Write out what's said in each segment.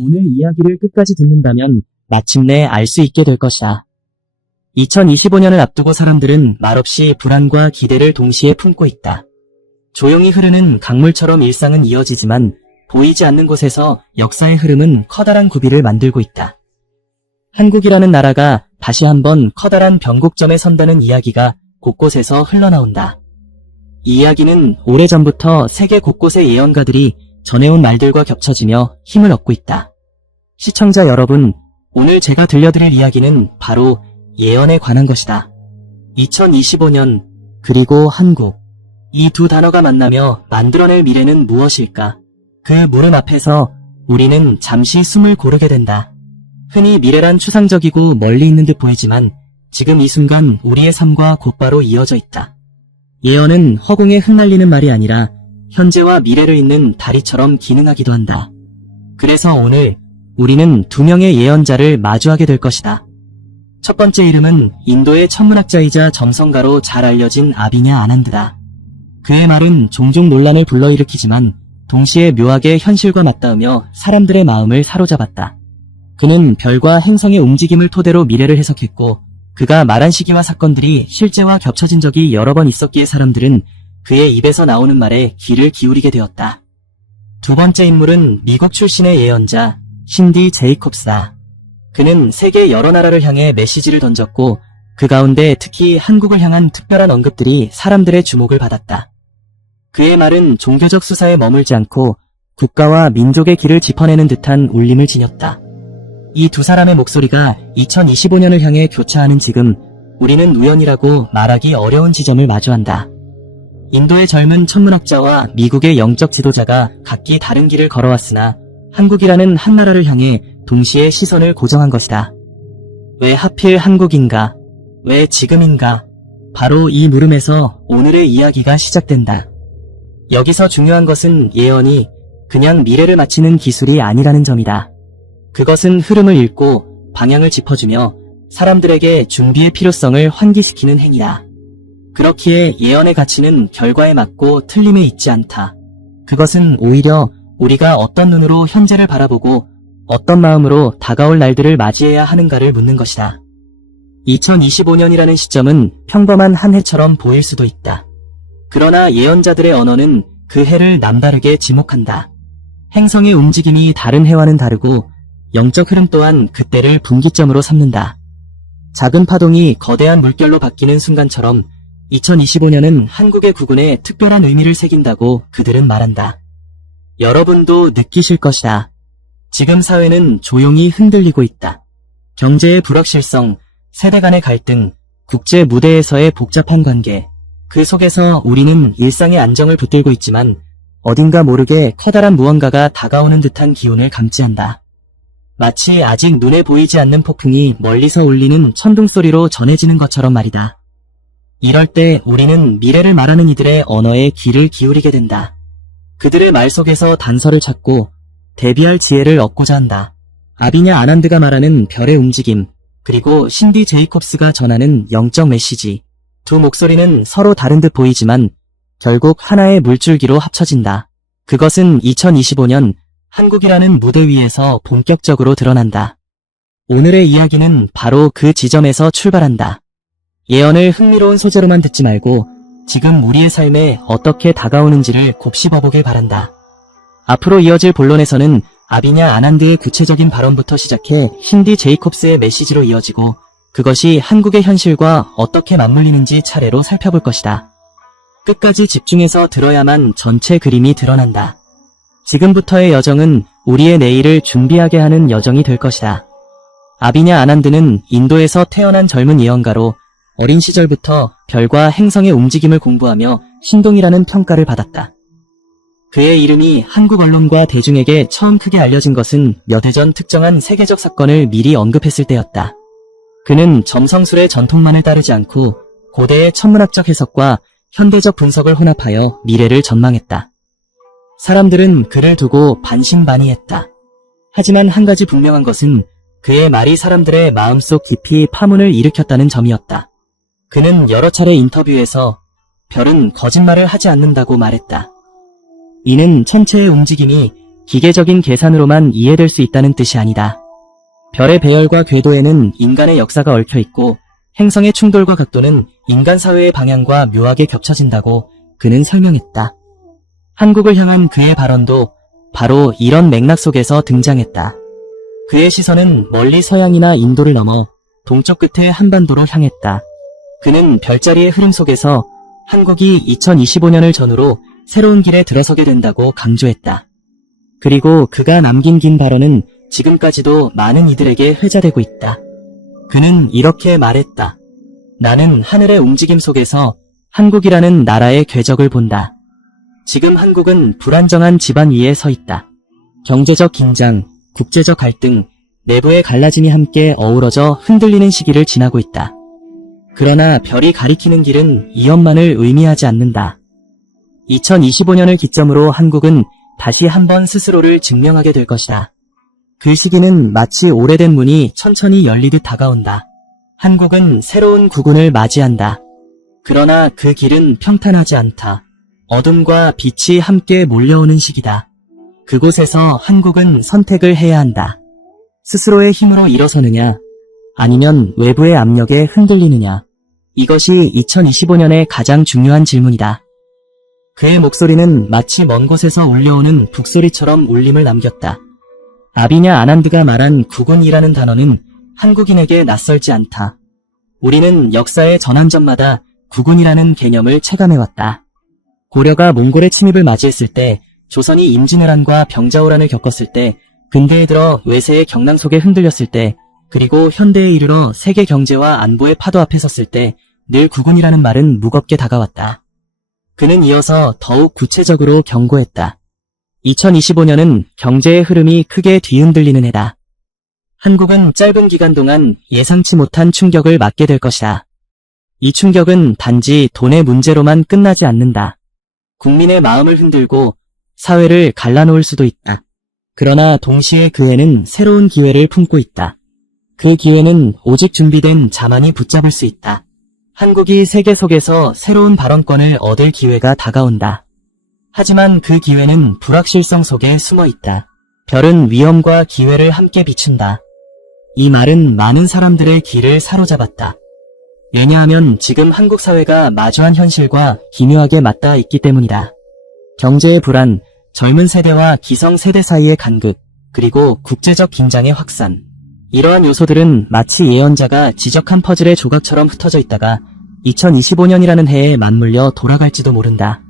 오늘 이야기를 끝까지 듣는다면 마침내 알 수 있게 될 것이다. 2025년을 앞두고 사람들은 말없이 불안과 기대를 동시에 품고 있다. 조용히 흐르는 강물처럼 일상은 이어지지만 보이지 않는 곳에서 역사의 흐름은 커다란 구비를 만들고 있다. 한국이라는 나라가 다시 한번 커다란 변곡점에 선다는 이야기가 곳곳에서 흘러나온다. 이 이야기는 오래전부터 세계 곳곳의 예언가들이 전해온 말들과 겹쳐지며 힘을 얻고 있다. 시청자 여러분, 오늘 제가 들려드릴 이야기는 바로 예언에 관한 것이다. 2025년, 그리고 한국. 이 두 단어가 만나며 만들어낼 미래는 무엇일까? 그 물음 앞에서 우리는 잠시 숨을 고르게 된다. 흔히 미래란 추상적이고 멀리 있는 듯 보이지만 지금 이 순간 우리의 삶과 곧바로 이어져 있다. 예언은 허공에 흩날리는 말이 아니라 현재와 미래를 잇는 다리처럼 기능하기도 한다. 그래서 오늘 우리는 두 명의 예언자를 마주하게 될 것이다. 첫 번째 이름은 인도의 천문학자이자 점성가로 잘 알려진 아비냐 아난드다. 그의 말은 종종 논란을 불러일으키지만 동시에 묘하게 현실과 맞닿으며 사람들의 마음을 사로잡았다. 그는 별과 행성의 움직임을 토대로 미래를 해석했고 그가 말한 시기와 사건들이 실제와 겹쳐진 적이 여러 번 있었기에 사람들은 그의 입에서 나오는 말에 귀를 기울이게 되었다. 두 번째 인물은 미국 출신의 예언자 신디 제이콥스다. 그는 세계 여러 나라를 향해 메시지를 던졌고 그 가운데 특히 한국을 향한 특별한 언급들이 사람들의 주목을 받았다. 그의 말은 종교적 수사에 머물지 않고 국가와 민족의 길을 짚어내는 듯한 울림을 지녔다. 이 두 사람의 목소리가 2025년을 향해 교차하는 지금 우리는 우연이라고 말하기 어려운 지점을 마주한다. 인도의 젊은 천문학자와 미국의 영적 지도자가 각기 다른 길을 걸어왔으나 한국이라는 한 나라를 향해 동시에 시선을 고정한 것이다. 왜 하필 한국인가? 왜 지금인가? 바로 이 물음에서 오늘의 이야기가 시작된다. 여기서 중요한 것은 예언이 그냥 미래를 맞히는 기술이 아니라는 점이다. 그것은 흐름을 읽고 방향을 짚어주며 사람들에게 준비의 필요성을 환기시키는 행위다. 그렇기에 예언의 가치는 결과에 맞고 틀림에 있지 않다. 그것은 오히려 우리가 어떤 눈으로 현재를 바라보고 어떤 마음으로 다가올 날들을 맞이해야 하는가를 묻는 것이다. 2025년이라는 시점은 평범한 한 해처럼 보일 수도 있다. 그러나 예언자들의 언어는 그 해를 남다르게 지목한다. 행성의 움직임이 다른 해와는 다르고 영적 흐름 또한 그때를 분기점으로 삼는다. 작은 파동이 거대한 물결로 바뀌는 순간처럼 2025년은 한국의 구군에 특별한 의미를 새긴다고 그들은 말한다. 여러분도 느끼실 것이다. 지금 사회는 조용히 흔들리고 있다. 경제의 불확실성, 세대 간의 갈등, 국제 무대에서의 복잡한 관계, 그 속에서 우리는 일상의 안정을 붙들고 있지만 어딘가 모르게 커다란 무언가가 다가오는 듯한 기운을 감지한다. 마치 아직 눈에 보이지 않는 폭풍이 멀리서 울리는 천둥소리로 전해지는 것처럼 말이다. 이럴 때 우리는 미래를 말하는 이들의 언어에 귀를 기울이게 된다. 그들의 말 속에서 단서를 찾고 대비할 지혜를 얻고자 한다. 아비냐 아난드가 말하는 별의 움직임, 그리고 신디 제이콥스가 전하는 영적 메시지. 두 목소리는 서로 다른 듯 보이지만 결국 하나의 물줄기로 합쳐진다. 그것은 2025년 한국이라는 무대 위에서 본격적으로 드러난다. 오늘의 이야기는 바로 그 지점에서 출발한다. 예언을 흥미로운 소재로만 듣지 말고 지금 우리의 삶에 어떻게 다가오는지를 곱씹어보길 바란다. 앞으로 이어질 본론에서는 아비냐 아난드의 구체적인 발언부터 시작해 신디 제이콥스의 메시지로 이어지고 그것이 한국의 현실과 어떻게 맞물리는지 차례로 살펴볼 것이다. 끝까지 집중해서 들어야만 전체 그림이 드러난다. 지금부터의 여정은 우리의 내일을 준비하게 하는 여정이 될 것이다. 아비냐 아난드는 인도에서 태어난 젊은 예언가로 어린 시절부터 별과 행성의 움직임을 공부하며 신동이라는 평가를 받았다. 그의 이름이 한국 언론과 대중에게 처음 크게 알려진 것은 몇 해 전 특정한 세계적 사건을 미리 언급했을 때였다. 그는 점성술의 전통만을 따르지 않고 고대의 천문학적 해석과 현대적 분석을 혼합하여 미래를 전망했다. 사람들은 그를 두고 반신반의했다. 하지만 한 가지 분명한 것은 그의 말이 사람들의 마음속 깊이 파문을 일으켰다는 점이었다. 그는 여러 차례 인터뷰에서 별은 거짓말을 하지 않는다고 말했다. 이는 천체의 움직임이 기계적인 계산으로만 이해될 수 있다는 뜻이 아니다. 별의 배열과 궤도에는 인간의 역사가 얽혀 있고 행성의 충돌과 각도는 인간 사회의 방향과 묘하게 겹쳐진다고 그는 설명했다. 한국을 향한 그의 발언도 바로 이런 맥락 속에서 등장했다. 그의 시선은 멀리 서양이나 인도를 넘어 동쪽 끝의 한반도로 향했다. 그는 별자리의 흐름 속에서 한국이 2025년을 전후로 새로운 길에 들어서게 된다고 강조했다. 그리고 그가 남긴 긴 발언은 지금까지도 많은 이들에게 회자되고 있다. 그는 이렇게 말했다. 나는 하늘의 움직임 속에서 한국이라는 나라의 궤적을 본다. 지금 한국은 불안정한 지반 위에 서 있다. 경제적 긴장, 국제적 갈등, 내부의 갈라짐이 함께 어우러져 흔들리는 시기를 지나고 있다. 그러나 별이 가리키는 길은 이것만을 의미하지 않는다. 2025년을 기점으로 한국은 다시 한번 스스로를 증명하게 될 것이다. 그 시기는 마치 오래된 문이 천천히 열리듯 다가온다. 한국은 새로운 국운을 맞이한다. 그러나 그 길은 평탄하지 않다. 어둠과 빛이 함께 몰려오는 시기다. 그곳에서 한국은 선택을 해야 한다. 스스로의 힘으로 일어서느냐, 아니면 외부의 압력에 흔들리느냐. 이것이 2025년의 가장 중요한 질문이다. 그의 목소리는 마치 먼 곳에서 울려오는 북소리처럼 울림을 남겼다. 아비냐 아난드가 말한 국운이라는 단어는 한국인에게 낯설지 않다. 우리는 역사의 전환점마다 국운이라는 개념을 체감해왔다. 고려가 몽골의 침입을 맞이했을 때, 조선이 임진왜란과 병자호란을 겪었을 때, 근대에 들어 외세의 경랑 속에 흔들렸을 때, 그리고 현대에 이르러 세계 경제와 안보의 파도 앞에 섰을 때 늘 국운이라는 말은 무겁게 다가왔다. 그는 이어서 더욱 구체적으로 경고했다. 2025년은 경제의 흐름이 크게 뒤흔들리는 해다. 한국은 짧은 기간 동안 예상치 못한 충격을 맞게 될 것이다. 이 충격은 단지 돈의 문제로만 끝나지 않는다. 국민의 마음을 흔들고 사회를 갈라놓을 수도 있다. 그러나 동시에 그 해는 새로운 기회를 품고 있다. 그 기회는 오직 준비된 자만이 붙잡을 수 있다. 한국이 세계 속에서 새로운 발언권을 얻을 기회가 다가온다. 하지만 그 기회는 불확실성 속에 숨어 있다. 별은 위험과 기회를 함께 비춘다. 이 말은 많은 사람들의 귀를 사로잡았다. 왜냐하면 지금 한국 사회가 마주한 현실과 기묘하게 맞닿아 있기 때문이다. 경제의 불안, 젊은 세대와 기성 세대 사이의 간극, 그리고 국제적 긴장의 확산. 이러한 요소들은 마치 예언자가 지적한 퍼즐의 조각처럼 흩어져 있다가 2025년이라는 해에 맞물려 돌아갈지도 모른다.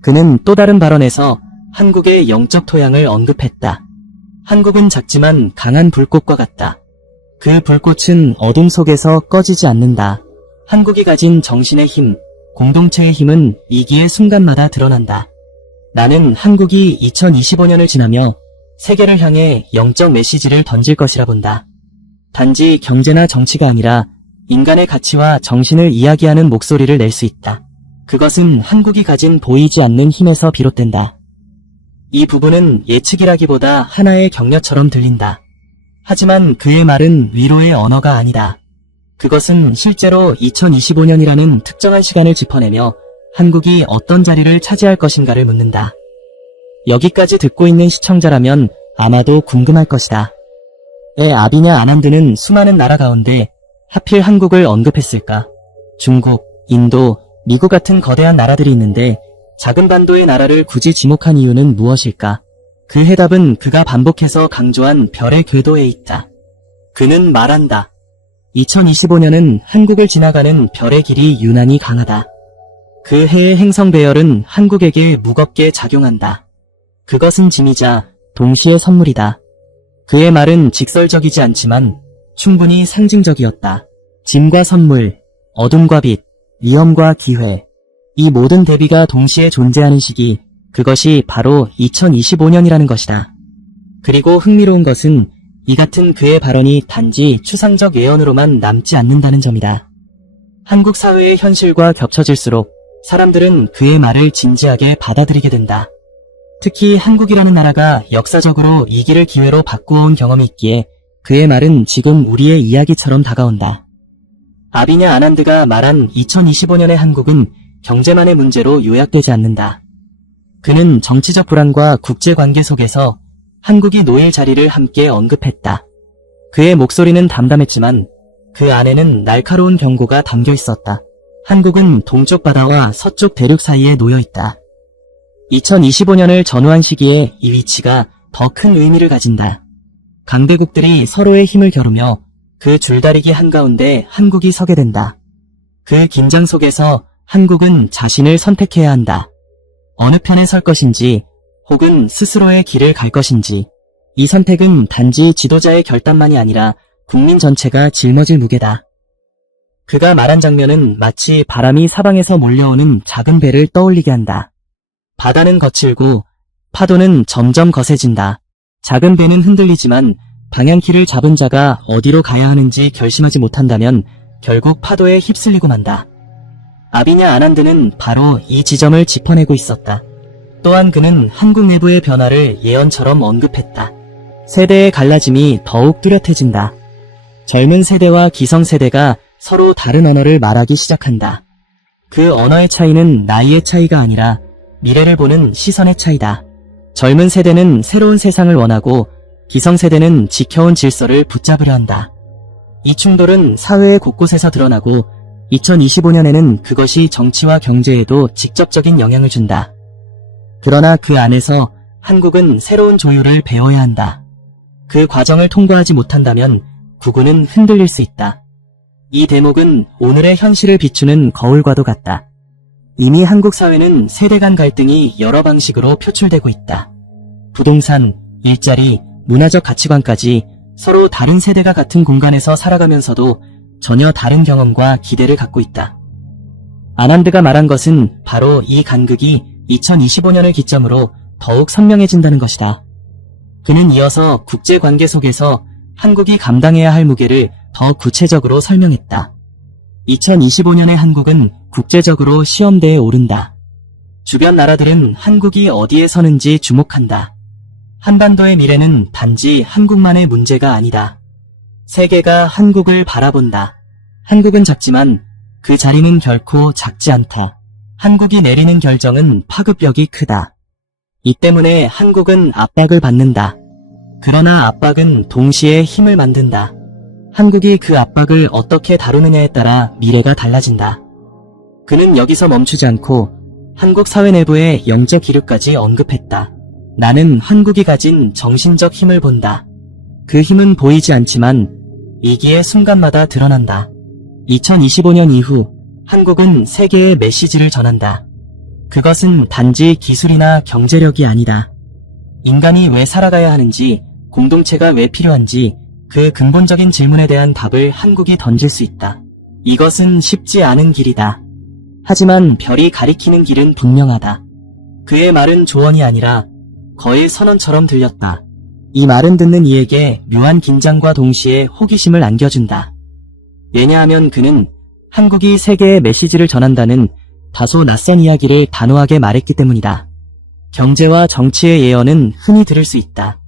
그는 또 다른 발언에서 한국의 영적 토양을 언급했다. 한국은 작지만 강한 불꽃과 같다. 그 불꽃은 어둠 속에서 꺼지지 않는다. 한국이 가진 정신의 힘, 공동체의 힘은 위기의 순간마다 드러난다. 나는 한국이 2025년을 지나며 세계를 향해 영적 메시지를 던질 것이라 본다. 단지 경제나 정치가 아니라 인간의 가치와 정신을 이야기하는 목소리를 낼 수 있다. 그것은 한국이 가진 보이지 않는 힘에서 비롯된다. 이 부분은 예측이라기보다 하나의 격려처럼 들린다. 하지만 그의 말은 위로의 언어가 아니다. 그것은 실제로 2025년이라는 특정한 시간을 짚어내며 한국이 어떤 자리를 차지할 것인가를 묻는다. 여기까지 듣고 있는 시청자라면 아마도 궁금할 것이다. 왜 아비냐 아난드는 수많은 나라 가운데 하필 한국을 언급했을까? 중국, 인도, 미국 같은 거대한 나라들이 있는데 작은 반도의 나라를 굳이 지목한 이유는 무엇일까? 그 해답은 그가 반복해서 강조한 별의 궤도에 있다. 그는 말한다. 2025년은 한국을 지나가는 별의 길이 유난히 강하다. 그 해의 행성 배열은 한국에게 무겁게 작용한다. 그것은 짐이자 동시에 선물이다. 그의 말은 직설적이지 않지만 충분히 상징적이었다. 짐과 선물, 어둠과 빛, 위험과 기회. 이 모든 대비가 동시에 존재하는 시기, 그것이 바로 2025년이라는 것이다. 그리고 흥미로운 것은 이 같은 그의 발언이 단지 추상적 예언으로만 남지 않는다는 점이다. 한국 사회의 현실과 겹쳐질수록 사람들은 그의 말을 진지하게 받아들이게 된다. 특히 한국이라는 나라가 역사적으로 이 길을 기회로 바꾸어온 경험이 있기에 그의 말은 지금 우리의 이야기처럼 다가온다. 아비냐 아난드가 말한 2025년의 한국은 경제만의 문제로 요약되지 않는다. 그는 정치적 불안과 국제관계 속에서 한국이 놓일 자리를 함께 언급했다. 그의 목소리는 담담했지만 그 안에는 날카로운 경고가 담겨 있었다. 한국은 동쪽 바다와 서쪽 대륙 사이에 놓여 있다. 2025년을 전후한 시기에 이 위치가 더 큰 의미를 가진다. 강대국들이 서로의 힘을 겨루며 그 줄다리기 한가운데 한국이 서게 된다. 그 긴장 속에서 한국은 자신을 선택해야 한다. 어느 편에 설 것인지 혹은 스스로의 길을 갈 것인지. 이 선택은 단지 지도자의 결단만이 아니라 국민 전체가 짊어질 무게다. 그가 말한 장면은 마치 바람이 사방에서 몰려오는 작은 배를 떠올리게 한다. 바다는 거칠고 파도는 점점 거세진다. 작은 배는 흔들리지만 방향키를 잡은 자가 어디로 가야 하는지 결심하지 못한다면 결국 파도에 휩쓸리고 만다. 아비냐 아난드는 바로 이 지점을 짚어내고 있었다. 또한 그는 한국 내부의 변화를 예언처럼 언급했다. 세대의 갈라짐이 더욱 뚜렷해진다. 젊은 세대와 기성세대가 서로 다른 언어를 말하기 시작한다. 그 언어의 차이는 나이의 차이가 아니라 미래를 보는 시선의 차이다. 젊은 세대는 새로운 세상을 원하고 기성세대는 지켜온 질서를 붙잡으려 한다. 이 충돌은 사회 곳곳에서 드러나고 2025년에는 그것이 정치와 경제에도 직접적인 영향을 준다. 그러나 그 안에서 한국은 새로운 조율을 배워야 한다. 그 과정을 통과하지 못한다면 국군은 흔들릴 수 있다. 이 대목은 오늘의 현실을 비추는 거울과도 같다. 이미 한국 사회는 세대 간 갈등이 여러 방식으로 표출되고 있다. 부동산, 일자리, 문화적 가치관까지 서로 다른 세대가 같은 공간에서 살아가면서도 전혀 다른 경험과 기대를 갖고 있다. 아난드가 말한 것은 바로 이 간극이 2025년을 기점으로 더욱 선명해진다는 것이다. 그는 이어서 국제관계 속에서 한국이 감당해야 할 무게를 더 구체적으로 설명했다. 2025년의 한국은 국제적으로 시험대에 오른다. 주변 나라들은 한국이 어디에 서는지 주목한다. 한반도의 미래는 단지 한국만의 문제가 아니다. 세계가 한국을 바라본다. 한국은 작지만 그 자리는 결코 작지 않다. 한국이 내리는 결정은 파급력이 크다. 이 때문에 한국은 압박을 받는다. 그러나 압박은 동시에 힘을 만든다. 한국이 그 압박을 어떻게 다루느냐에 따라 미래가 달라진다. 그는 여기서 멈추지 않고 한국 사회 내부의 영적 기류까지 언급했다. 나는 한국이 가진 정신적 힘을 본다. 그 힘은 보이지 않지만 위기의 순간마다 드러난다. 2025년 이후 한국은 세계에 메시지를 전한다. 그것은 단지 기술이나 경제력이 아니다. 인간이 왜 살아가야 하는지, 공동체가 왜 필요한지 그 근본적인 질문에 대한 답을 한국이 던질 수 있다. 이것은 쉽지 않은 길이다. 하지만 별이 가리키는 길은 분명하다. 그의 말은 조언이 아니라 거의 선언처럼 들렸다. 이 말은 듣는 이에게 묘한 긴장과 동시에 호기심을 안겨준다. 왜냐하면 그는 한국이 세계에 메시지를 전한다는 다소 낯선 이야기를 단호하게 말했기 때문이다. 경제와 정치의 예언은 흔히 들을 수 있다.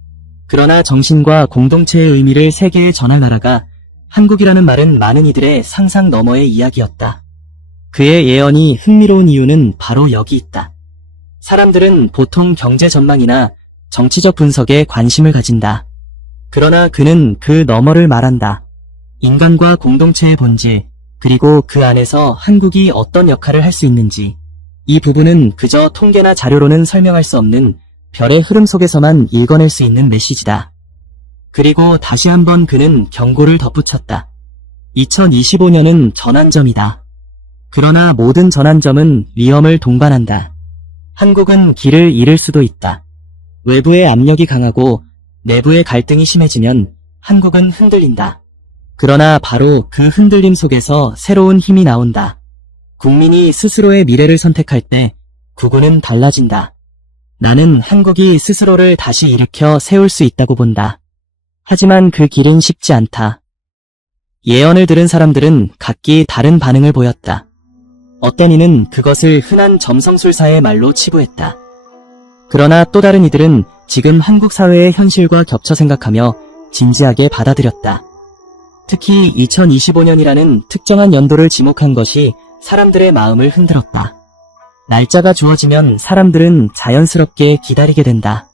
그러나 정신과 공동체의 의미를 세계에 전할 나라가 한국이라는 말은 많은 이들의 상상 너머의 이야기였다. 그의 예언이 흥미로운 이유는 바로 여기 있다. 사람들은 보통 경제 전망이나 정치적 분석에 관심을 가진다. 그러나 그는 그 너머를 말한다. 인간과 공동체의 본질, 그리고 그 안에서 한국이 어떤 역할을 할 수 있는지. 이 부분은 그저 통계나 자료로는 설명할 수 없는 별의 흐름 속에서만 읽어낼 수 있는 메시지다. 그리고 다시 한번 그는 경고를 덧붙였다. 2025년은 전환점이다. 그러나 모든 전환점은 위험을 동반한다. 한국은 길을 잃을 수도 있다. 외부의 압력이 강하고 내부의 갈등이 심해지면 한국은 흔들린다. 그러나 바로 그 흔들림 속에서 새로운 힘이 나온다. 국민이 스스로의 미래를 선택할 때 국군은 달라진다. 나는 한국이 스스로를 다시 일으켜 세울 수 있다고 본다. 하지만 그 길은 쉽지 않다. 예언을 들은 사람들은 각기 다른 반응을 보였다. 어떤 이는 그것을 흔한 점성술사의 말로 치부했다. 그러나 또 다른 이들은 지금 한국 사회의 현실과 겹쳐 생각하며 진지하게 받아들였다. 특히 2025년이라는 특정한 연도를 지목한 것이 사람들의 마음을 흔들었다. 날짜가 주어지면 사람들은 자연스럽게 기다리게 된다.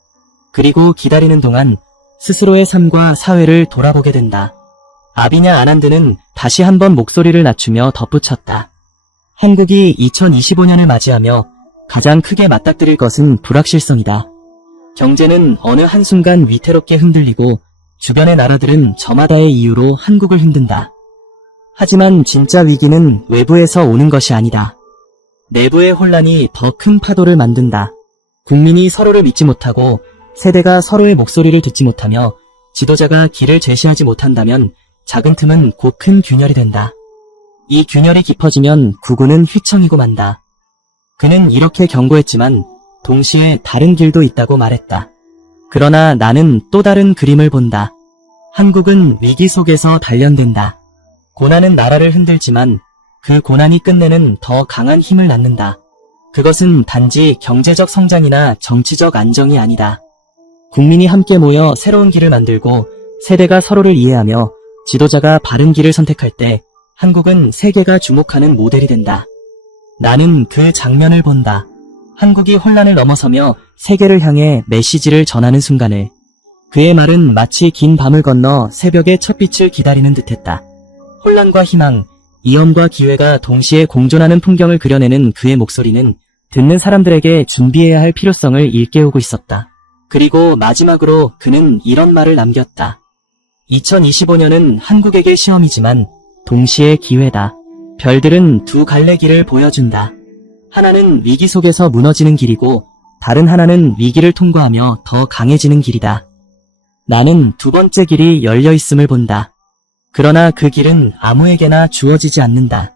그리고 기다리는 동안 스스로의 삶과 사회를 돌아보게 된다. 아비냐 아난드는 다시 한번 목소리를 낮추며 덧붙였다. 한국이 2025년을 맞이하며 가장 크게 맞닥뜨릴 것은 불확실성이다. 경제는 어느 한순간 위태롭게 흔들리고 주변의 나라들은 저마다의 이유로 한국을 흔든다. 하지만 진짜 위기는 외부에서 오는 것이 아니다. 내부의 혼란이 더 큰 파도를 만든다. 국민이 서로를 믿지 못하고 세대가 서로의 목소리를 듣지 못하며 지도자가 길을 제시하지 못한다면 작은 틈은 곧 큰 균열이 된다. 이 균열이 깊어지면 구구는 휘청이고 만다. 그는 이렇게 경고했지만 동시에 다른 길도 있다고 말했다. 그러나 나는 또 다른 그림을 본다. 한국은 위기 속에서 단련된다. 고난은 나라를 흔들지만 그 고난이 끝내는 더 강한 힘을 낳는다. 그것은 단지 경제적 성장이나 정치적 안정이 아니다. 국민이 함께 모여 새로운 길을 만들고 세대가 서로를 이해하며 지도자가 바른 길을 선택할 때 한국은 세계가 주목하는 모델이 된다. 나는 그 장면을 본다. 한국이 혼란을 넘어서며 세계를 향해 메시지를 전하는 순간을. 그의 말은 마치 긴 밤을 건너 새벽의 첫 빛을 기다리는 듯했다. 혼란과 희망, 위험과 기회가 동시에 공존하는 풍경을 그려내는 그의 목소리는 듣는 사람들에게 준비해야 할 필요성을 일깨우고 있었다. 그리고 마지막으로 그는 이런 말을 남겼다. 2025년은 한국에게 시험이지만 동시에 기회다. 별들은 두 갈래 길을 보여준다. 하나는 위기 속에서 무너지는 길이고 다른 하나는 위기를 통과하며 더 강해지는 길이다. 나는 두 번째 길이 열려 있음을 본다. 그러나 그 길은 아무에게나 주어지지 않는다.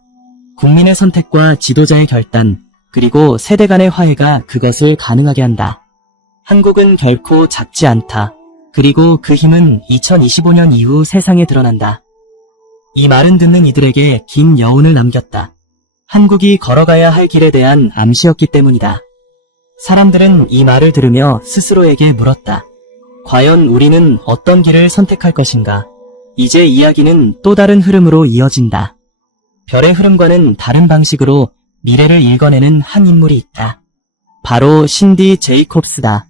국민의 선택과 지도자의 결단, 그리고 세대 간의 화해가 그것을 가능하게 한다. 한국은 결코 작지 않다. 그리고 그 힘은 2025년 이후 세상에 드러난다. 이 말은 듣는 이들에게 긴 여운을 남겼다. 한국이 걸어가야 할 길에 대한 암시였기 때문이다. 사람들은 이 말을 들으며 스스로에게 물었다. 과연 우리는 어떤 길을 선택할 것인가? 이제 이야기는 또 다른 흐름으로 이어진다. 별의 흐름과는 다른 방식으로 미래를 읽어내는 한 인물이 있다. 바로 신디 제이콥스다.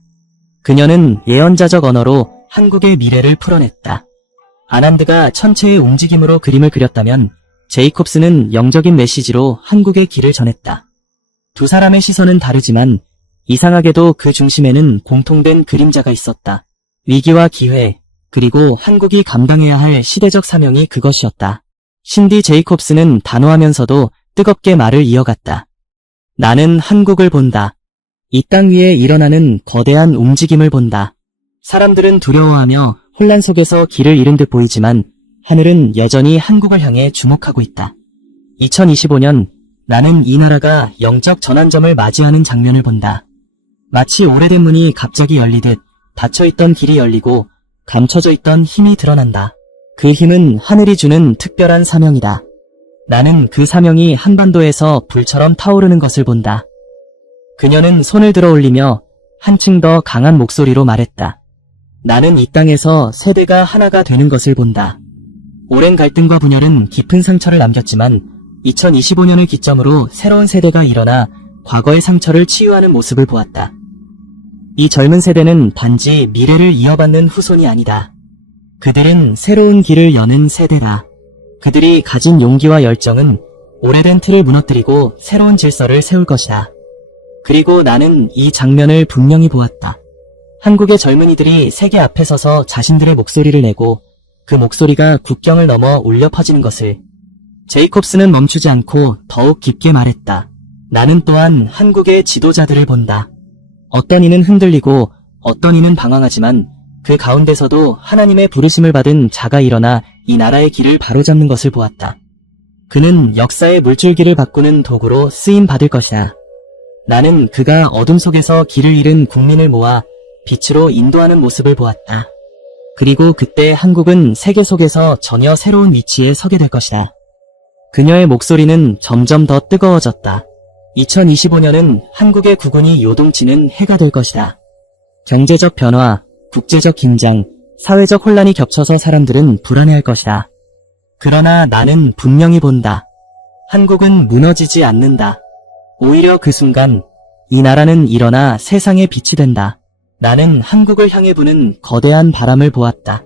그녀는 예언자적 언어로 한국의 미래를 풀어냈다. 아난드가 천체의 움직임으로 그림을 그렸다면 제이콥스는 영적인 메시지로 한국의 길을 전했다. 두 사람의 시선은 다르지만 이상하게도 그 중심에는 공통된 그림자가 있었다. 위기와 기회, 그리고 한국이 감당해야 할 시대적 사명이 그것이었다. 신디 제이콥스는 단호하면서도 뜨겁게 말을 이어갔다. 나는 한국을 본다. 이 땅 위에 일어나는 거대한 움직임을 본다. 사람들은 두려워하며 혼란 속에서 길을 잃은 듯 보이지만 하늘은 여전히 한국을 향해 주목하고 있다. 2025년 나는 이 나라가 영적 전환점을 맞이하는 장면을 본다. 마치 오래된 문이 갑자기 열리듯 닫혀있던 길이 열리고 감춰져 있던 힘이 드러난다. 그 힘은 하늘이 주는 특별한 사명이다. 나는 그 사명이 한반도에서 불처럼 타오르는 것을 본다. 그녀는 손을 들어 올리며 한층 더 강한 목소리로 말했다. 나는 이 땅에서 세대가 하나가 되는 것을 본다. 오랜 갈등과 분열은 깊은 상처를 남겼지만 2025년을 기점으로 새로운 세대가 일어나 과거의 상처를 치유하는 모습을 보았다. 이 젊은 세대는 단지 미래를 이어받는 후손이 아니다. 그들은 새로운 길을 여는 세대다. 그들이 가진 용기와 열정은 오래된 틀을 무너뜨리고 새로운 질서를 세울 것이다. 그리고 나는 이 장면을 분명히 보았다. 한국의 젊은이들이 세계 앞에 서서 자신들의 목소리를 내고 그 목소리가 국경을 넘어 울려 퍼지는 것을. 제이콥스는 멈추지 않고 더욱 깊게 말했다. 나는 또한 한국의 지도자들을 본다. 어떤 이는 흔들리고 어떤 이는 방황하지만 그 가운데서도 하나님의 부르심을 받은 자가 일어나 이 나라의 길을 바로잡는 것을 보았다. 그는 역사의 물줄기를 바꾸는 도구로 쓰임 받을 것이다. 나는 그가 어둠 속에서 길을 잃은 국민을 모아 빛으로 인도하는 모습을 보았다. 그리고 그때 한국은 세계 속에서 전혀 새로운 위치에 서게 될 것이다. 그녀의 목소리는 점점 더 뜨거워졌다. 2025년은 한국의 구군이 요동치는 해가 될 것이다. 경제적 변화, 국제적 긴장, 사회적 혼란이 겹쳐서 사람들은 불안해할 것이다. 그러나 나는 분명히 본다. 한국은 무너지지 않는다. 오히려 그 순간 이 나라는 일어나 세상에 빛이 된다. 나는 한국을 향해 부는 거대한 바람을 보았다.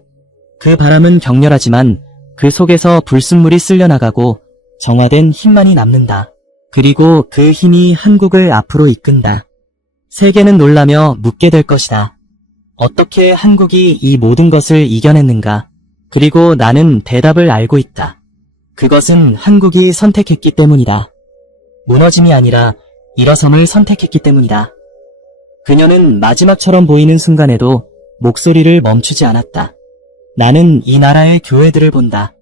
그 바람은 격렬하지만 그 속에서 불순물이 쓸려나가고 정화된 힘만이 남는다. 그리고 그 힘이 한국을 앞으로 이끈다. 세계는 놀라며 묻게 될 것이다. 어떻게 한국이 이 모든 것을 이겨냈는가? 그리고 나는 대답을 알고 있다. 그것은 한국이 선택했기 때문이다. 무너짐이 아니라 일어섬을 선택했기 때문이다. 그녀는 마지막처럼 보이는 순간에도 목소리를 멈추지 않았다. 나는 이 나라의 교회들을 본다.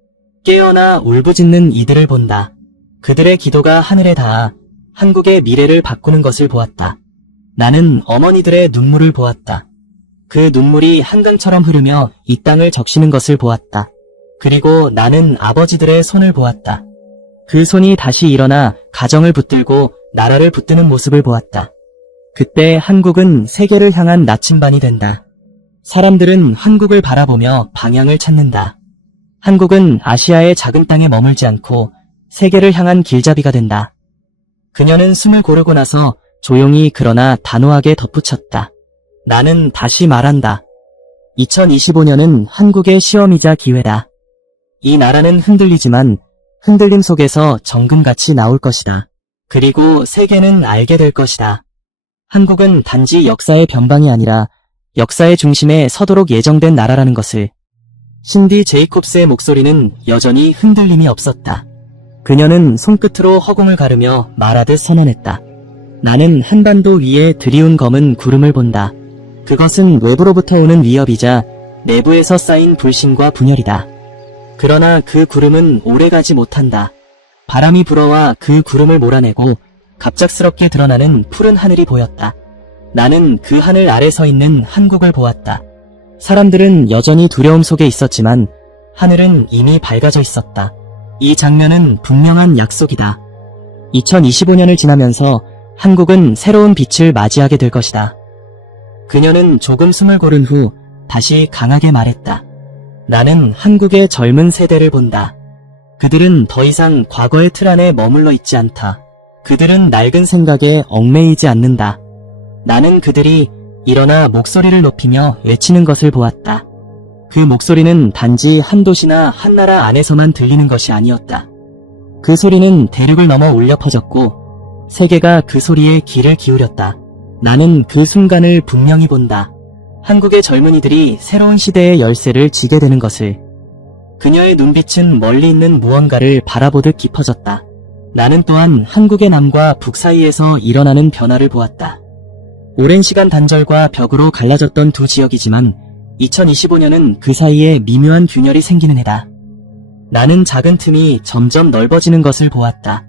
깨어나 울부짖는 이들을 본다. 그들의 기도가 하늘에 닿아 한국의 미래를 바꾸는 것을 보았다. 나는 어머니들의 눈물을 보았다. 그 눈물이 한강처럼 흐르며 이 땅을 적시는 것을 보았다. 그리고 나는 아버지들의 손을 보았다. 그 손이 다시 일어나 가정을 붙들고 나라를 붙드는 모습을 보았다. 그때 한국은 세계를 향한 나침반이 된다. 사람들은 한국을 바라보며 방향을 찾는다. 한국은 아시아의 작은 땅에 머물지 않고 세계를 향한 길잡이가 된다. 그녀는 숨을 고르고 나서 조용히 그러나 단호하게 덧붙였다. 나는 다시 말한다. 2025년은 한국의 시험이자 기회다. 이 나라는 흔들리지만 흔들림 속에서 정금같이 나올 것이다. 그리고 세계는 알게 될 것이다. 한국은 단지 역사의 변방이 아니라 역사의 중심에 서도록 예정된 나라라는 것을. 신디 제이콥스의 목소리는 여전히 흔들림이 없었다. 그녀는 손끝으로 허공을 가르며 말하듯 선언했다. 나는 한반도 위에 드리운 검은 구름을 본다. 그것은 외부로부터 오는 위협이자 내부에서 쌓인 불신과 분열이다. 그러나 그 구름은 오래가지 못한다. 바람이 불어와 그 구름을 몰아내고 갑작스럽게 드러나는 푸른 하늘이 보였다. 나는 그 하늘 아래 서 있는 한국을 보았다. 사람들은 여전히 두려움 속에 있었지만 하늘은 이미 밝아져 있었다. 이 장면은 분명한 약속이다. 2025년을 지나면서 한국은 새로운 빛을 맞이하게 될 것이다. 그녀는 조금 숨을 고른 후 다시 강하게 말했다. 나는 한국의 젊은 세대를 본다. 그들은 더 이상 과거의 틀 안에 머물러 있지 않다. 그들은 낡은 생각에 얽매이지 않는다. 나는 그들이 일어나 목소리를 높이며 외치는 것을 보았다. 그 목소리는 단지 한 도시나 한 나라 안에서만 들리는 것이 아니었다. 그 소리는 대륙을 넘어 울려 퍼졌고 세계가 그 소리에 귀를 기울였다. 나는 그 순간을 분명히 본다. 한국의 젊은이들이 새로운 시대의 열쇠를 쥐게 되는 것을. 그녀의 눈빛은 멀리 있는 무언가를 바라보듯 깊어졌다. 나는 또한 한국의 남과 북 사이에서 일어나는 변화를 보았다. 오랜 시간 단절과 벽으로 갈라졌던 두 지역이지만 2025년은 그 사이에 미묘한 균열이 생기는 해다. 나는 작은 틈이 점점 넓어지는 것을 보았다.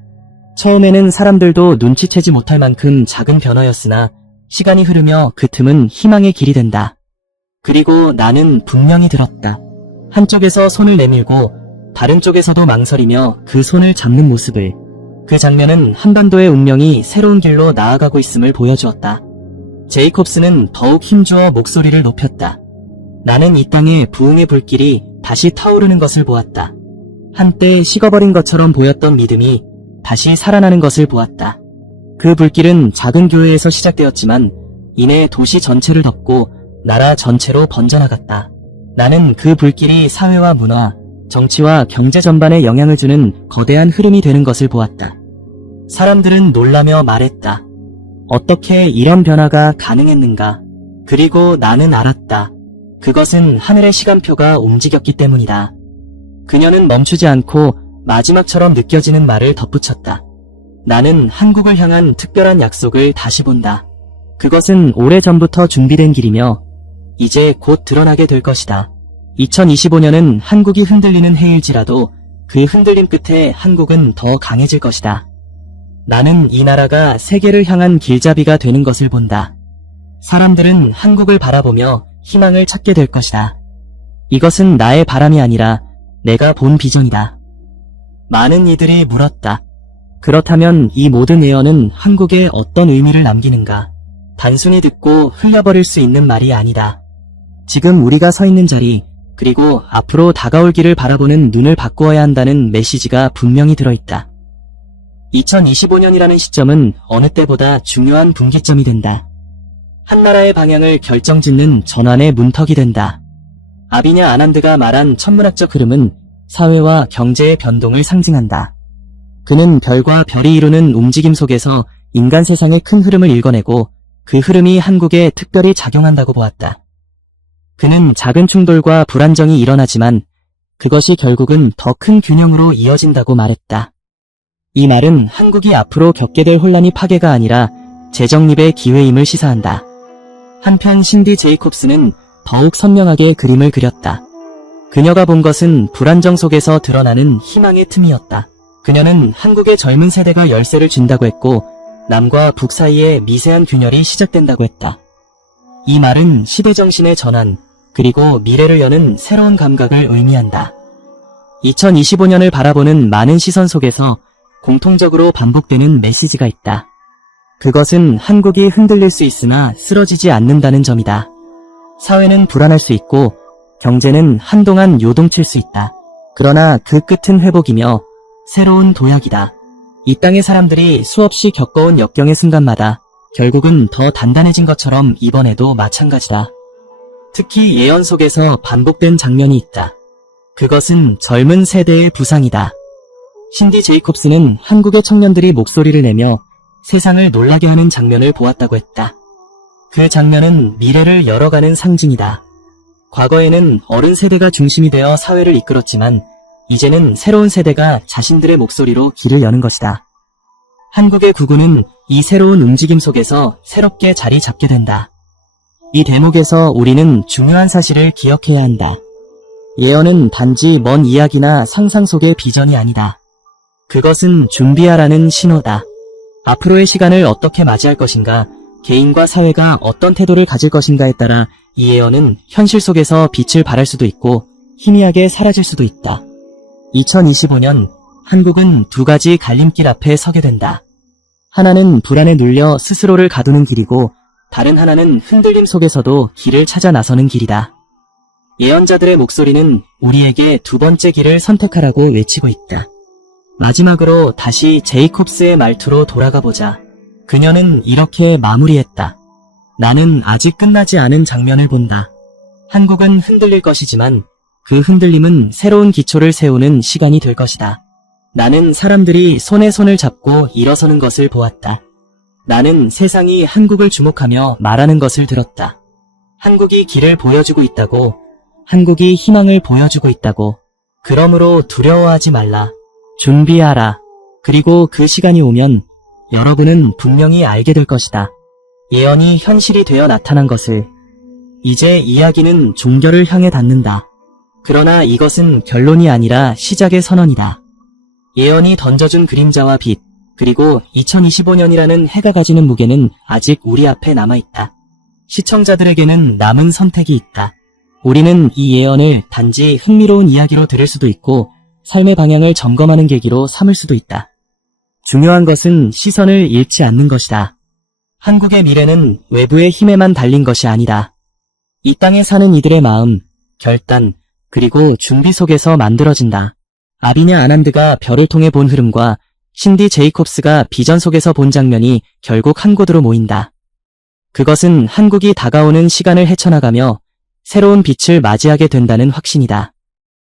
처음에는 사람들도 눈치채지 못할 만큼 작은 변화였으나 시간이 흐르며 그 틈은 희망의 길이 된다. 그리고 나는 분명히 들었다. 한쪽에서 손을 내밀고 다른 쪽에서도 망설이며 그 손을 잡는 모습을. 그 장면은 한반도의 운명이 새로운 길로 나아가고 있음을 보여주었다. 제이콥스는 더욱 힘주어 목소리를 높였다. 나는 이 땅에 부흥의 불길이 다시 타오르는 것을 보았다. 한때 식어버린 것처럼 보였던 믿음이 다시 살아나는 것을 보았다. 그 불길은 작은 교회에서 시작되었지만 이내 도시 전체를 덮고 나라 전체로 번져나갔다. 나는 그 불길이 사회와 문화, 정치와 경제 전반에 영향을 주는 거대한 흐름이 되는 것을 보았다. 사람들은 놀라며 말했다. 어떻게 이런 변화가 가능했는가? 그리고 나는 알았다. 그것은 하늘의 시간표가 움직였기 때문이다. 그녀는 멈추지 않고 마지막처럼 느껴지는 말을 덧붙였다. 나는 한국을 향한 특별한 약속을 다시 본다. 그것은 오래전부터 준비된 길이며 이제 곧 드러나게 될 것이다. 2025년은 한국이 흔들리는 해일지라도 그 흔들림 끝에 한국은 더 강해질 것이다. 나는 이 나라가 세계를 향한 길잡이가 되는 것을 본다. 사람들은 한국을 바라보며 희망을 찾게 될 것이다. 이것은 나의 바람이 아니라 내가 본 비전이다. 많은 이들이 물었다. 그렇다면 이 모든 예언은 한국에 어떤 의미를 남기는가? 단순히 듣고 흘려버릴 수 있는 말이 아니다. 지금 우리가 서 있는 자리, 그리고 앞으로 다가올 길을 바라보는 눈을 바꾸어야 한다는 메시지가 분명히 들어있다. 2025년이라는 시점은 어느 때보다 중요한 분기점이 된다. 한 나라의 방향을 결정짓는 전환의 문턱이 된다. 아비냐 아난드가 말한 천문학적 흐름은 사회와 경제의 변동을 상징한다. 그는 별과 별이 이루는 움직임 속에서 인간 세상의 큰 흐름을 읽어내고 그 흐름이 한국에 특별히 작용한다고 보았다. 그는 작은 충돌과 불안정이 일어나지만 그것이 결국은 더 큰 균형으로 이어진다고 말했다. 이 말은 한국이 앞으로 겪게 될 혼란이 파괴가 아니라 재정립의 기회임을 시사한다. 한편 신디 제이콥스는 더욱 선명하게 그림을 그렸다. 그녀가 본 것은 불안정 속에서 드러나는 희망의 틈이었다. 그녀는 한국의 젊은 세대가 열쇠를 쥔다고 했고 남과 북 사이에 미세한 균열이 시작된다고 했다. 이 말은 시대정신의 전환, 그리고 미래를 여는 새로운 감각을 의미한다. 2025년을 바라보는 많은 시선 속에서 공통적으로 반복되는 메시지가 있다. 그것은 한국이 흔들릴 수 있으나 쓰러지지 않는다는 점이다. 사회는 불안할 수 있고 경제는 한동안 요동칠 수 있다. 그러나 그 끝은 회복이며 새로운 도약이다. 이 땅의 사람들이 수없이 겪어온 역경의 순간마다 결국은 더 단단해진 것처럼 이번에도 마찬가지다. 특히 예언 속에서 반복된 장면이 있다. 그것은 젊은 세대의 부상이다. 신디 제이콥스는 한국의 청년들이 목소리를 내며 세상을 놀라게 하는 장면을 보았다고 했다. 그 장면은 미래를 열어가는 상징이다. 과거에는 어른 세대가 중심이 되어 사회를 이끌었지만 이제는 새로운 세대가 자신들의 목소리로 길을 여는 것이다. 한국의 구구는 이 새로운 움직임 속에서 새롭게 자리 잡게 된다. 이 대목에서 우리는 중요한 사실을 기억해야 한다. 예언은 단지 먼 이야기나 상상 속의 비전이 아니다. 그것은 준비하라는 신호다. 앞으로의 시간을 어떻게 맞이할 것인가, 개인과 사회가 어떤 태도를 가질 것인가에 따라 이 예언은 현실 속에서 빛을 발할 수도 있고 희미하게 사라질 수도 있다. 2025년 한국은 두 가지 갈림길 앞에 서게 된다. 하나는 불안에 눌려 스스로를 가두는 길이고 다른 하나는 흔들림 속에서도 길을 찾아 나서는 길이다. 예언자들의 목소리는 우리에게 두 번째 길을 선택하라고 외치고 있다. 마지막으로 다시 제이콥스의 말투로 돌아가 보자. 그녀는 이렇게 마무리했다. 나는 아직 끝나지 않은 장면을 본다. 한국은 흔들릴 것이지만 그 흔들림은 새로운 기초를 세우는 시간이 될 것이다. 나는 사람들이 손에 손을 잡고 일어서는 것을 보았다. 나는 세상이 한국을 주목하며 말하는 것을 들었다. 한국이 길을 보여주고 있다고, 한국이 희망을 보여주고 있다고. 그러므로 두려워하지 말라. 준비하라. 그리고 그 시간이 오면 여러분은 분명히 알게 될 것이다. 예언이 현실이 되어 나타난 것을. 이제 이야기는 종결을 향해 닿는다. 그러나 이것은 결론이 아니라 시작의 선언이다. 예언이 던져준 그림자와 빛, 그리고 2025년이라는 해가 가지는 무게는 아직 우리 앞에 남아있다. 시청자들에게는 남은 선택이 있다. 우리는 이 예언을 단지 흥미로운 이야기로 들을 수도 있고 삶의 방향을 점검하는 계기로 삼을 수도 있다. 중요한 것은 시선을 잃지 않는 것이다. 한국의 미래는 외부의 힘에만 달린 것이 아니다. 이 땅에 사는 이들의 마음, 결단, 그리고 준비 속에서 만들어진다. 아비냐 아난드가 별을 통해 본 흐름과 신디 제이콥스가 비전 속에서 본 장면이 결국 한 곳으로 모인다. 그것은 한국이 다가오는 시간을 헤쳐나가며 새로운 빛을 맞이하게 된다는 확신이다.